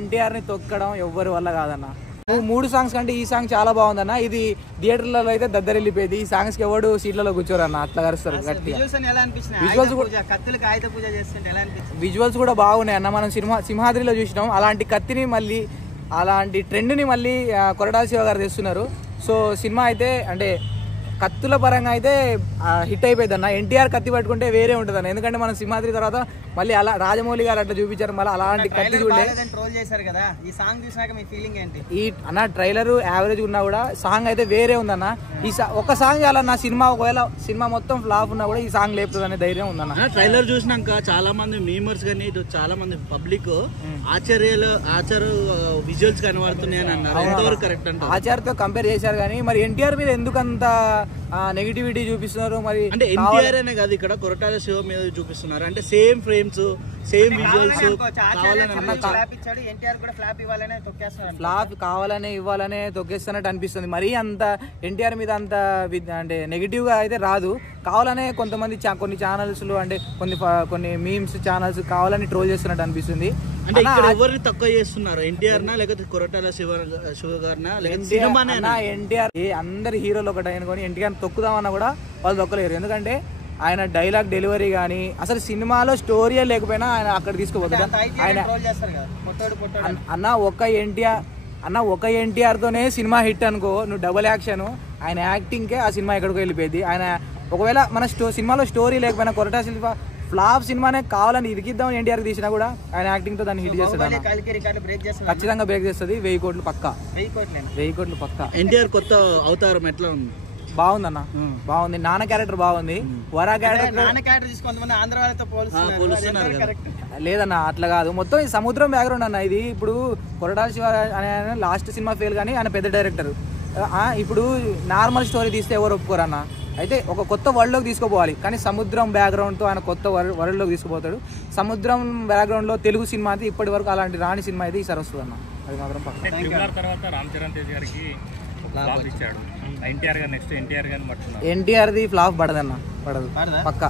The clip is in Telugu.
ఎన్టీఆర్ ని తొక్కడం ఎవ్వరి వల్ల కాదన్న. 3 సాంగ్స్ కంటే ఈ సాంగ్ చాలా బాగుందన్న. ఇది థియేటర్లలో అయితే దద్దరిల్లిపోయింది. ఈ సాంగ్స్ కి ఎవడు సీట్లలో కూర్చోరన్న, అట్లా కరుస్తారు గట్టిగా. విజువల్స్ కూడా బాగున్నాయి అన్న. మనం సింహాద్రిలో చూసినాం అలాంటి కత్తిని మళ్ళీ, అలాంటి ట్రెండ్ ని మళ్ళీ కొరటాల శివ గారు తెస్తున్నారు. సో సినిమా అయితే అంటే కత్తుల పరంగా అయితే హిట్ అయిపోయింది అన్న. ఎన్టీఆర్ కత్తి పట్టుకుంటే వేరే ఉంటుంది అన్న. ఎందుకంటే మనం సింహాద్రి తర్వాత మళ్ళీ అలా రాజమౌళి గారు అట్లా చూపించారు, మళ్ళీ అలాంటి కత్తి చూడలే. ఈ అన్న ట్రైలర్ యావరేజ్ ఉన్నా కూడా సాంగ్ అయితే వేరే ఉందన్న. ఈ ఒక సాంగ్ చాలన్న, సినిమా ఒకవేళ సినిమా మొత్తం ఫ్లాప్ ఉన్నా కూడా ఈ సాంగ్ లేపుతుంది అనే ధైర్యం ఉందన్న. ట్రైలర్ చూసినాక చాలా మంది మీమర్స్ కానీ చాలా మంది పబ్లిక్ ఆచార్య విజువల్స్ కనబడుతున్నాయి అని అన్నారు. కరెక్ట్ అంటే ఆచార్యతో కంపేర్ చేశారు కానీ మరి ఎన్టీఆర్ మీద ఎందుకంత నెగిటివిటీ చూపిస్తున్నారు? మరి అంటే ఎన్టీఆర్ అనే కాదు, ఇక్కడ కొరటాల శివ మీద చూపిస్తున్నారు. అంటే same frames, same visuals flop కావాలనే ఇవ్వాలనే తొక్కేస్తున్నట్టు అనిపిస్తుంది. మరీ అంత ఎన్టీఆర్ మీద అంత అంటే నెగిటివ్ గా అయితే రాదు. కావాలనే కొంతమంది కొన్ని ఛానల్స్ అంటే కొన్ని మీమ్స్ ఛానల్స్ కావాలని ట్రోల్ చేస్తున్నట్టు అనిపిస్తుంది. అంటే ఇక్కడ ఎవరిని తక్కువ చేస్తున్నారు, ఎన్టీఆర్ నా లేకపోతే కొరటాల శివ గారినా లేకపోతే ఎన్టీఆర్? అందరి హీరోలు ఒకటి అనుకొని ఎన్టీఆర్ తొక్కుదామన్నా కూడా వాళ్ళు తొక్కలేరు. ఎందుకంటే ఆయన డైలాగ్ డెలివరీ కానీ అసలు సినిమాలో స్టోరీ లేకపోయినా ఆయన అక్కడ తీసుకుపోతాడు. ఆయన ఒక ఎన్టీఆర్ తోనే సినిమా హిట్ అనుకో, నువ్వు డబుల్ యాక్షన్ ఆయన యాక్టింగ్ కే ఆ సినిమా ఎక్కడికో వెళ్ళిపోయింది. ఆయన ఒకవేళ మన సినిమాలో స్టోరీ లేకపోయినా కొరటా శిల్ప ఫ్లాప్ సినిమానే కావాలని ఇరికిద్దామని ఎన్టీఆర్ తీసినా కూడా ఆయన యాక్టింగ్ తో దాన్ని హిట్ చేస్తాడు. ఖచ్చితంగా బ్రేక్ చేస్తుంది. 1000 కోట్లు పక్కా. 1000 కోట్లు పక్కా. ఎన్టీఆర్ కొత్త అవతారం ఎట్లా ఉంది? బాగుందన్న, బాగుంది. నాన్న క్యారెక్టర్ బాగుంది. వరా క్యారెక్టర్ లేదన్న, అట్లా కాదు. మొత్తం ఈ సముద్రం బ్యాక్గ్రౌండ్ అన్న. ఇది ఇప్పుడు కొరటాల శివ అనే లాస్ట్ సినిమా ఫెయిల్ కానీ ఆయన పెద్ద డైరెక్టర్. ఇప్పుడు నార్మల్ స్టోరీ తీస్తే ఎవరు ఒప్పుకోరన్న. అయితే ఒక కొత్త వరల్డ్లోకి తీసుకుపోవాలి, కానీ సముద్రం బ్యాక్గ్రౌండ్తో ఆయన కొత్త వరల్డ్లోకి తీసుకుపోతాడు. సముద్రం బ్యాక్గ్రౌండ్లో తెలుగు సినిమా అయితే ఇప్పటి వరకు అలాంటి రాని సినిమా అయితే ఈసారి వస్తుంది అన్న. అది మాత్రం ఎన్టీఆర్ది ఫ్లాప్ పడదన్న, పడదు పక్కా.